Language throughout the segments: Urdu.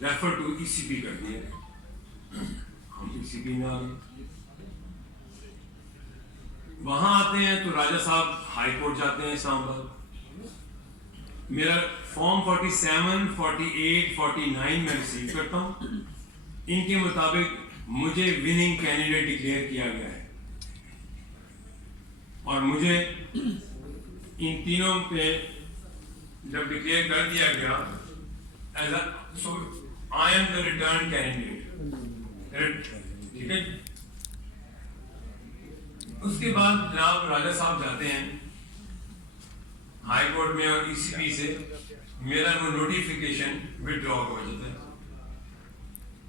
ریفر ٹو ای سی پی کر دیا، ہم ای سی پی میں آ گئے. وہاں آتے ہیں تو راجہ صاحب ہائی کورٹ جاتے ہیں اسلام آباد. میرا فارم 47 48 49 میں ریسیو کرتا ہوں. ان کے مطابق مجھے وننگ کینڈیڈیٹ ڈکلیئر کیا گیا ہے اور مجھے ان تینوں پہ جب ڈکلیئر کر دیا گیا as a so I am the return candidate. ٹھیک ہے. اس کے بعد جناب راجہ صاحب جاتے ہیں ہائی کورٹ میں اور ای سی پی سے میرا وہ نوٹیفیکیشن وڈرا ہو جاتا ہے.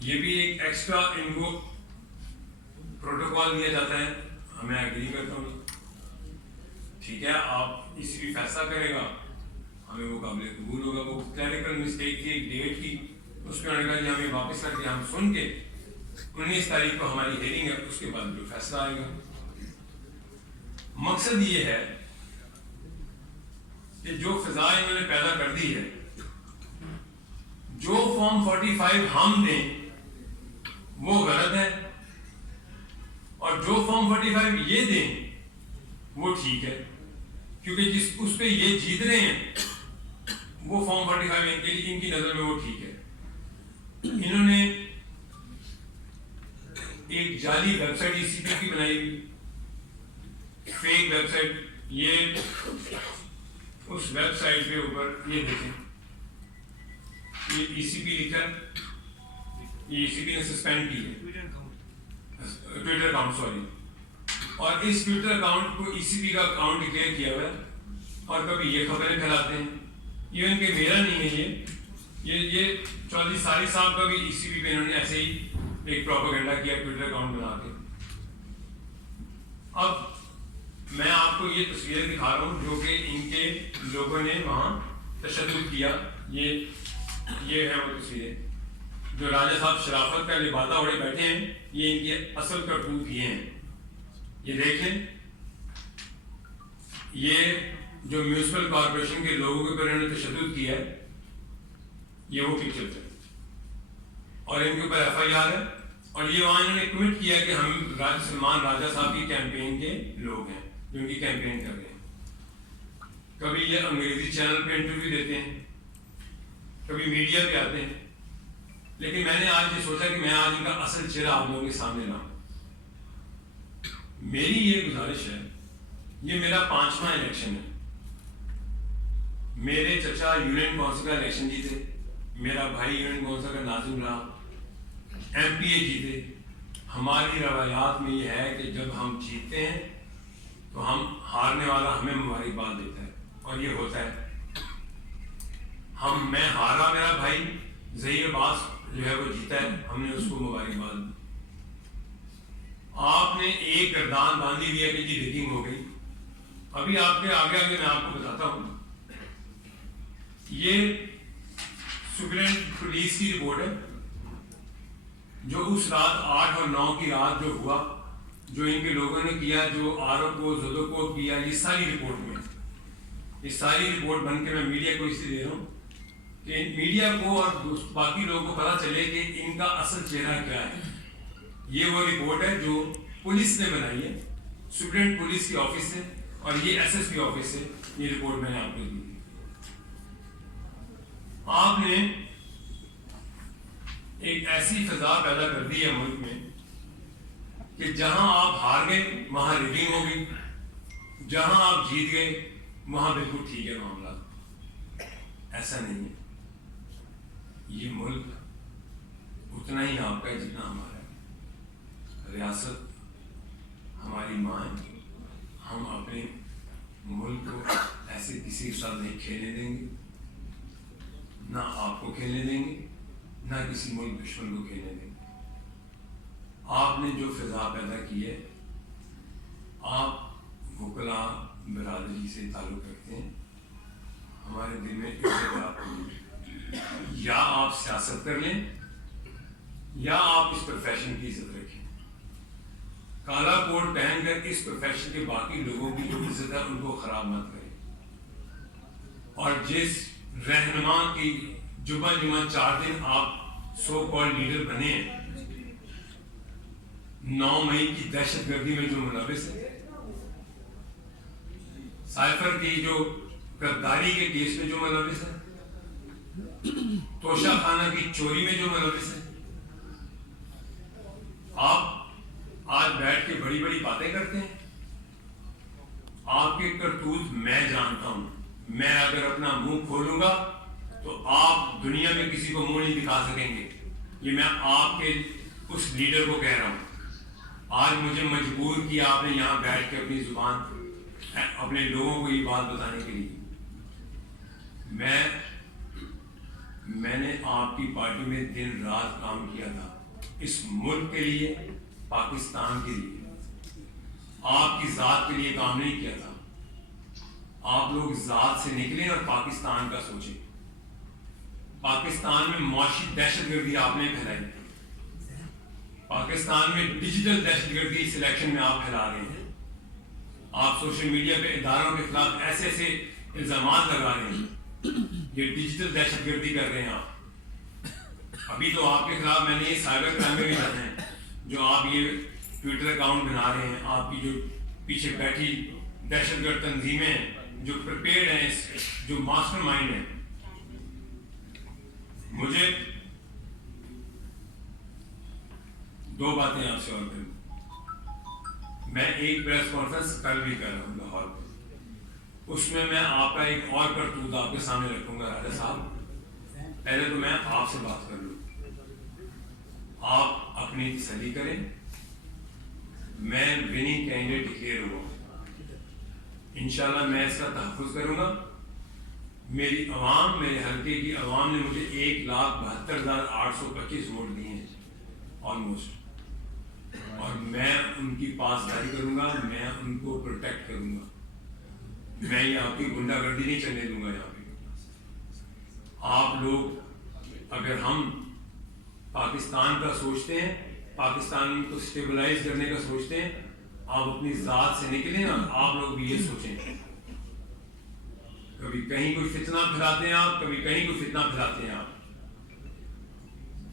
یہ بھی ایک ایکسٹرا ان کو پروٹوکال دیا جاتا ہے. ہمیں ایگری کرتا ہوں ٹھیک ہے آپ ای سی پی فیصلہ کرے گا ہمیں وہ قابل قبول ہوگا. وہ کلیریکل مسٹیک تھی ایک ڈیٹ کی اس میں انہوں نے کہا جی ہمیں واپس کر کے ہم سن کے 19 تاریخ کو ہماری ہیئرنگ ہے اس کے بعد جو فیصلہ آئے گا. مقصد یہ ہے کہ جو فضا انہوں نے پیدا کر دی ہے جو فارم 45 ہم دیں وہ غلط ہے اور جو فارم 45 یہ دیں وہ ٹھیک ہے کیونکہ جس اس پہ یہ جیت رہے ہیں وہ فارم 45 ان کی نظر میں وہ ٹھیک ہے. انہوں نے ایک جعلی ویب سائٹ ای سی پی کی بنائی ہوئی فیک ویب سائٹ. یہ اس ویب سائٹ کے اوپر یہ دیکھیں یہ ای سی پی لکھا ہے. یہ ای سی پی نے سسپینڈ کی ہے ٹویٹر اکاؤنٹ سوری اور اس ٹویٹر اکاؤنٹ کو ای سی پی کا اکاؤنٹ ڈکلیئر کیا ہوا ہے اور کبھی یہ خبریں پھیلاتے ہیں ایون کہ میرا نہیں ہے یہ چودھری ساری صاحب کا بھی ای سی پی پہ انہوں نے ایسے ہی ایک پروپیگنڈا کیا ٹویٹر اکاؤنٹ بنا کے. اب میں آپ کو یہ تصویریں دکھا رہا ہوں جو کہ ان کے لوگوں نے وہاں تشدد کیا. یہ ہے وہ تصویریں جو راجہ صاحب شرافت کا لبادہ اڑے بیٹھے ہیں. یہ ان کی اصل کرتوت یہ ہیں. یہ دیکھیں یہ جو میونسپل کارپوریشن کے لوگوں کے اوپر انہوں نے تشدد کیا ہے یہ وہ پکچر ہے اور ان کے اوپر ایف آئی آر ہے اور یہ وہاں انہوں نے کمٹ کیا کہ ہم سلمان راجہ صاحب کی کیمپین کے لوگ ہیں جو ان کی کیمپین کر رہے ہیں. کبھی یہ انگریزی چینل پہ انٹرویو دیتے ہیں کبھی میڈیا پہ آتے ہیں لیکن میں نے آج یہ سوچا کہ میں آج ان کا اصل چہرہ آپ لوگوں کے سامنے لاؤں. میری یہ گزارش ہے یہ میرا 5واں الیکشن ہے. میرے چچا یونین کونسل کا الیکشن جیتے, میرا بھائی یونین کونسل کا ناظم رہا, ایم پی اے جیتے. ہماری روایات میں یہ ہے کہ جب ہم جیتتے ہیں تو ہم ہارنے والا ہمیں مبارکباد دیتا ہے اور یہ ہوتا ہے. میں ہارا, میرا بھائی ظہیر عباس جو ہے وہ جیتا ہے, ہم نے اس کو مبارکباد دی. آپ نے ایک گردان باندھی ہوئی ہے کہ جی ریگنگ ہو گئی. ابھی آپ کے آگے میں آپ کو بتاتا ہوں. یہ سپرنٹینڈنٹ پولیس کی رپورٹ ہے جو اس رات 8 اور 9 کی رات جو ہوا, جو ان کے لوگوں نے کیا, جو آر او کو زدو کو کیا, یہ ساری رپورٹ میں, یہ ساری رپورٹ بن کے میں میڈیا کو اس لیے دے رہا ہوں کہ میڈیا کو اور باقی لوگوں کو پتا چلے کہ ان کا اصل چہرہ کیا ہے. یہ وہ رپورٹ ہے جو پولیس نے بنائی ہے, سپرنٹینڈنٹ پولیس کے آفس سے, اور یہ ایس ایس پی آفس سے یہ رپورٹ میں نے آپ کو دی. آپ نے ایک ایسی فضا پیدا کر دی ہے ملک میں کہ جہاں آپ ہار گئے وہاں ریگنگ ہو گئی, جہاں آپ جیت گئے وہاں بالکل ٹھیک ہے معاملات. ایسا نہیں ہے. یہ ملک اتنا ہی آپ کا ہے جتنا ہمارا ہے. ریاست ہماری ماں ہے. ہم اپنے ملک کو ایسے کسی کے ساتھ نہیں کھیلنے دیں گے, نہ آپ کو کھیلنے دیں گے, نہ کسی ملک دشمن کو کھیلنے دیں گے. آپ نے جو فضا پیدا کی ہے, آپ وکلا برادری سے تعلق رکھتے ہیں, ہمارے دل میں یا آپ سیاست کر لیں یا آپ اس پروفیشن کی عزت رکھیں. کالا کوٹ پہن کر اس پروفیشن کے باقی لوگوں کی جو عزت ہے ان کو خراب مت کریں. اور جس رہنما کی جمعہ 4 دن آپ سو کال لیڈر بنے ہیں 9 مئی کی دہشت گردی میں جو ملوث ہے، سائفر کی جو غداری کے کیس میں جو ملوث ہے، توشہ خانہ کی چوری میں جو ملوث ہے، آپ آج بیٹھ کے بڑی بڑی باتیں کرتے ہیں. آپ کے کرتوت میں جانتا ہوں. میں اگر اپنا منہ کھولوں گا تو آپ دنیا میں کسی کو منہ نہیں دکھا سکیں گے. یہ میں آپ کے اس لیڈر کو کہہ رہا ہوں. آج مجھے مجبور کیا آپ نے یہاں بیٹھ کے اپنی زبان اپنے لوگوں کو یہ بات بتانے کے لیے. میں نے آپ کی پارٹی میں دن رات کام کیا تھا، اس ملک کے لیے، پاکستان کے لیے. آپ کی ذات کے لیے کام نہیں کیا تھا. آپ لوگ ذات سے نکلیں اور پاکستان کا سوچیں. پاکستان میں معاشی دہشت گردی آپ نے پھیلائی. پاکستان میں ڈیجیٹل دہشت گردی اس الیکشن میں آپ پھیلا رہے ہیں. آپ سوشل میڈیا پہ اداروں کے خلاف ایسے ایسے الزامات لگا رہے ہیں. یہ ڈیجیٹل دہشت گردی کر رہے ہیں آپ. ابھی تو آپ کے خلاف میں نے یہ سائبر کرائم میں بھی جانا ہے. جو آپ یہ ٹویٹر اکاؤنٹ بنا رہے ہیں، آپ کی جو پیچھے بیٹھی دہشت گرد تنظیمیں ہیں جو پریپیئرڈ ہیں، جو ماسٹر مائنڈ ہیں. مجھے 2 باتیں آپ سے اور کروں. میں ایک پریس کانفرنس کل بھی کر رہا ہوں لاہور میں. اس میں آپ کا ایک اور کرتوت آپ کے سامنے رکھوں گا. راجا صاحب، پہلے تو میں آپ سے بات کر لوں. آپ اپنی تسلی کریں. میں وننگ کینڈیڈیٹ ڈکلیئر ہوا. انشاءاللہ میں اس کا تحفظ کروں گا. میری عوام، میرے حلقے کی عوام نے مجھے 1,72,825 ووٹ دیے ہیں آلموسٹ. اور میں ان کی پاسداری کروں گا. میں ان کو پروٹیکٹ کروں گا. میں یہ آپ کی گنڈا گردی نہیں چلنے دوں گا یہاں پہ. آپ لوگ اگر ہم پاکستان کا سوچتے ہیں، پاکستان کو سٹیبلائز کرنے کا سوچتے ہیں، آپ اپنی ذات سے نکلیں اور آپ لوگ بھی یہ سوچیں. کبھی کہیں کوئی فتنہ پھیلاتے ہیں آپ، کبھی کہیں کوئی فتنہ پھیلاتے ہیں آپ.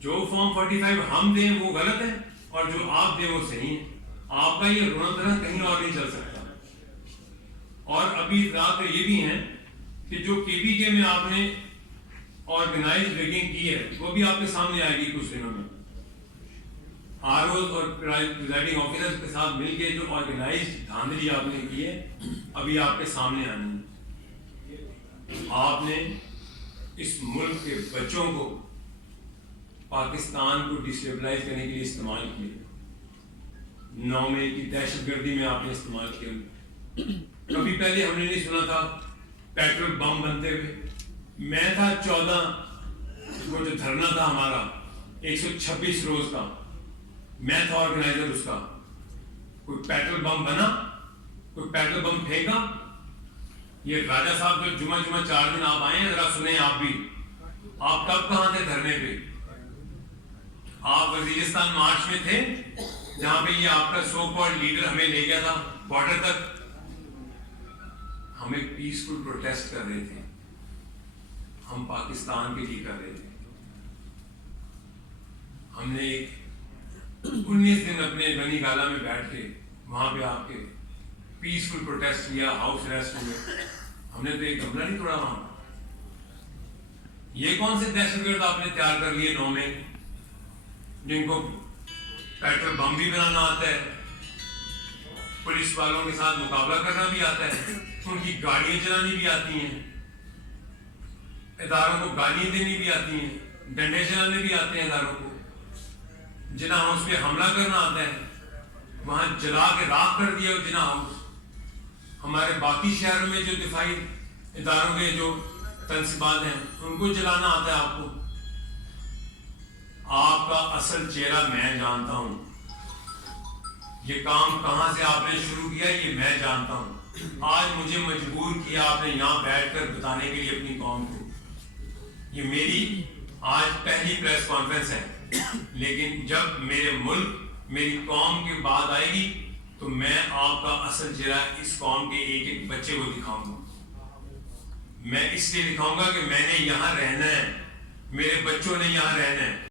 جو فارم 45 ہم دیں وہ غلط ہے اور جو آپ دیں وہ صحیح ہے. آپ کا یہ رونا دھونا کہیں اور نہیں چل سکتا. اور ابھی رات یہ بھی ہیں کہ جو کے پی کے میں آپ نے آرگنائز ریگنگ کی ہے وہ بھی آپ کے سامنے آئے گی کچھ دنوں میں. آر اوز اور پریزائڈنگ آفیسر کے ساتھ مل کے جو آرگنائز دھاندلی آپ نے کی ہے ابھی آپ کے سامنے آنی ہے. آپ نے اس ملک کے بچوں کو پاکستان کو ڈسٹیبلائز کرنے کے لیے استعمال کیا. 9 مئی کی دہشت گردی میں آپ نے استعمال کیا. کبھی پہلے ہم نے نہیں سنا تھا پیٹرول بم بنتے ہوئے. میں تھا 14 وہ جو دھرنا تھا ہمارا 126 روز کا، میں تھا آرگنائزر اس کا. کوئی پیٹرول بم بنا، کوئی پیٹرول بم پھینکا. یہ راجہ صاحب جو جمعہ 4 دن آپ آئے ہیں، ذرا سنیں آپ بھی. آپ کب کہاں تھے دھرنے پہ؟ آپ وزیرستان مارچ میں تھے جہاں پہ یہ آپ کا سو کالڈ لیڈر ہمیں لے گیا تھا بارڈر تک. ہم ایک پیسفل پروٹیسٹ کر رہے تھے. ہم پاکستان کے لیے کر رہے تھے. ہم نے 19 دن اپنے بنی گالا میں بیٹھ کے وہاں پہ آپ کے پیسفل پروٹیسٹ کیا. ہاؤس اریسٹ ہوئے. ہم نے تو ایک کمرہ نہیں توڑا وہاں. یہ کون سے دہشت گرد آپ نے تیار کر لیے 9 میں، جن کو پیٹرول بم بھی بنانا آتا ہے، پولیس والوں کے ساتھ مقابلہ کرنا بھی آتا ہے، ان کی گاڑیاں چلانی بھی آتی ہیں، اداروں کو گالیاں دینی بھی آتی ہیں، ڈنڈے چلانے بھی آتے ہیں اداروں کو. جناح ہاؤس پہ حملہ کرنا آتا ہے، وہاں جلا کے راکھ کر دیا جناح ہاؤس. ہمارے باقی شہروں میں جو دفاعی اداروں کے جو تنصیبات ہیں ان کو جلانا آتا ہے آپ کو. آپ کا اصل چہرہ میں جانتا ہوں. یہ کام کہاں سے آپ نے شروع کیا یہ میں جانتا ہوں. آج مجھے مجبور کیا آپ نے یہاں بیٹھ کر بتانے کے لیے اپنی قوم کو. یہ میری آج پہلی پریس کانفرنس ہے، لیکن جب میرے ملک، میری قوم کی بات آئے گی تو میں آپ کا اصل چہرہ اس قوم کے ایک ایک بچے کو دکھاؤں گا. میں اس لیے دکھاؤں گا کہ میں نے یہاں رہنا ہے، میرے بچوں نے یہاں رہنا ہے.